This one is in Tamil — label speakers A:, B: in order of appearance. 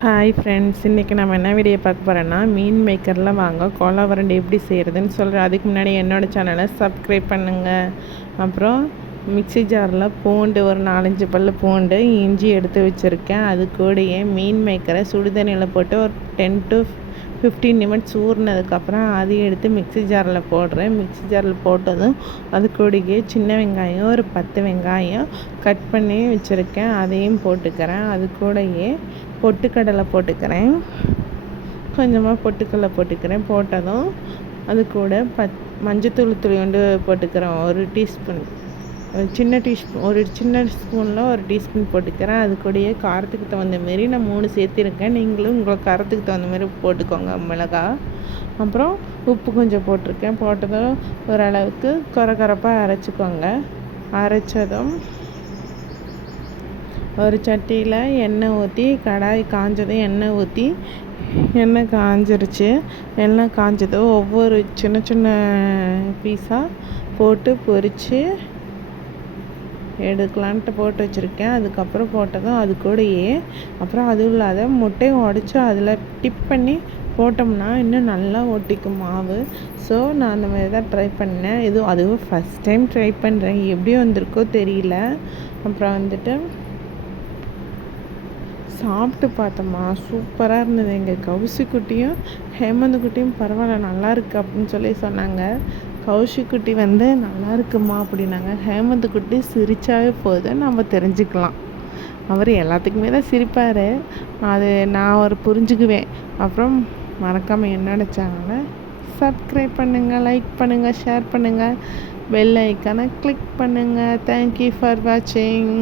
A: ஹாய் ஃப்ரெண்ட்ஸ் இன்றைக்கி நம்ம என்ன வீடியோ பார்க்க போகிறோன்னா மீன் மேக்கரில் வாங்க கோலா வரண்டு எப்படி செய்கிறதுன்னு சொல்கிறேன் அதுக்கு முன்னாடி என்னோடய சேனலை சப்ஸ்கிரைப் பண்ணுங்கள் அப்புறம் மிக்ஸி ஜாரில் பூண்டு ஒரு நாலஞ்சு பல் பூண்டு இஞ்சி எடுத்து வச்சுருக்கேன். அது கூடயே மீன் மேக்கரை சுடுதண்ணியில் போட்டு ஒரு டென் டு ஃபிஃப்டீன் நிமிட்ஸ் ஊறினதுக்கப்புறம் அதையும் எடுத்து மிக்ஸி ஜாரில் போடுறேன். மிக்ஸி ஜாரில் போட்டதும் அது கூடயே சின்ன வெங்காயம் ஒரு பத்து வெங்காயம் கட் பண்ணி வச்சுருக்கேன். அதையும் போட்டுக்கிறேன். அது கூடயே பொட்டுக்கடலை போட்டுக்கிறேன். கொஞ்சமாக பொட்டுக்கடலை போட்டுக்கிறேன். போட்டதும் அது கூட பத் மஞ்சத்தூள் துளியோண்டு போட்டுக்கிறேன். ஒரு டீஸ்பூன். சின்ன டீஸ்பூன் ஒரு சின்ன ஸ்பூனில் ஒரு டீஸ்பூன் போட்டுக்கிறேன். அது கூடயே காரத்துக்கு தகுந்த மாரி நான் மூணு சேர்த்துருக்கேன். நீங்களும் உங்கள் காரத்துக்கு தகுந்த மாரி போட்டுக்கோங்க மிளகா. அப்புறம் உப்பு கொஞ்சம் போட்டிருக்கேன். போட்டதும் ஓரளவுக்கு குறை குறைப்பாக அரைச்சிக்கோங்க. அரைச்சதும் ஒரு சட்டியில் எண்ணெய் ஊற்றி கடாய் காஞ்சதும் எண்ணெய் ஊற்றி எண்ணெய் காஞ்சிருச்சு. எண்ணெய் காஞ்சதும் ஒவ்வொரு சின்ன சின்ன பீஸாக போட்டு பொரித்து எடுக்கலான்ட்டு போட்டு வச்சுருக்கேன். அதுக்கப்புறம் போட்டதும் அது கூடயே. அப்புறம் அதுவும் இல்லாத முட்டையை உடச்சி அதில் டிப் பண்ணி போட்டோம்னா இன்னும் நல்லா ஒட்டிக்கும் மாவு. ஸோ நான் அந்த மாதிரி தான் ட்ரை பண்ணேன். எதுவும் அதுவும் ஃபஸ்ட் டைம் ட்ரை பண்ணுறேன் எப்படி வந்திருக்கோ தெரியல. அப்புறம் வந்துட்டு சாப்பிட்டு பார்த்தோம்மா. சூப்பராக இருந்தது. எங்கள் கௌசிக்குட்டியும் குட்டியும் ஹேமந்த் குட்டியும் பரவாயில்ல நல்லா இருக்குது அப்படின்னு சொல்லி சொன்னாங்க. கௌஷிக்குட்டி வந்து நல்லா இருக்குமா அப்படின்னாங்க. ஹேமந்த் குட்டி சிரித்தாவே போதும் நம்ம தெரிஞ்சுக்கலாம். அவர் எல்லாத்துக்குமே தான் சிரிப்பார். அது நான் அவர் புரிஞ்சுக்குவேன். அப்புறம் மறக்காமல் என்னோட சேனலை சப்ஸ்கிரைப் பண்ணுங்கள் லைக் பண்ணுங்கள் ஷேர் பண்ணுங்கள் பெல் ஐக்கானை கிளிக் பண்ணுங்கள் தேங்க்யூ ஃபார் வாட்சிங்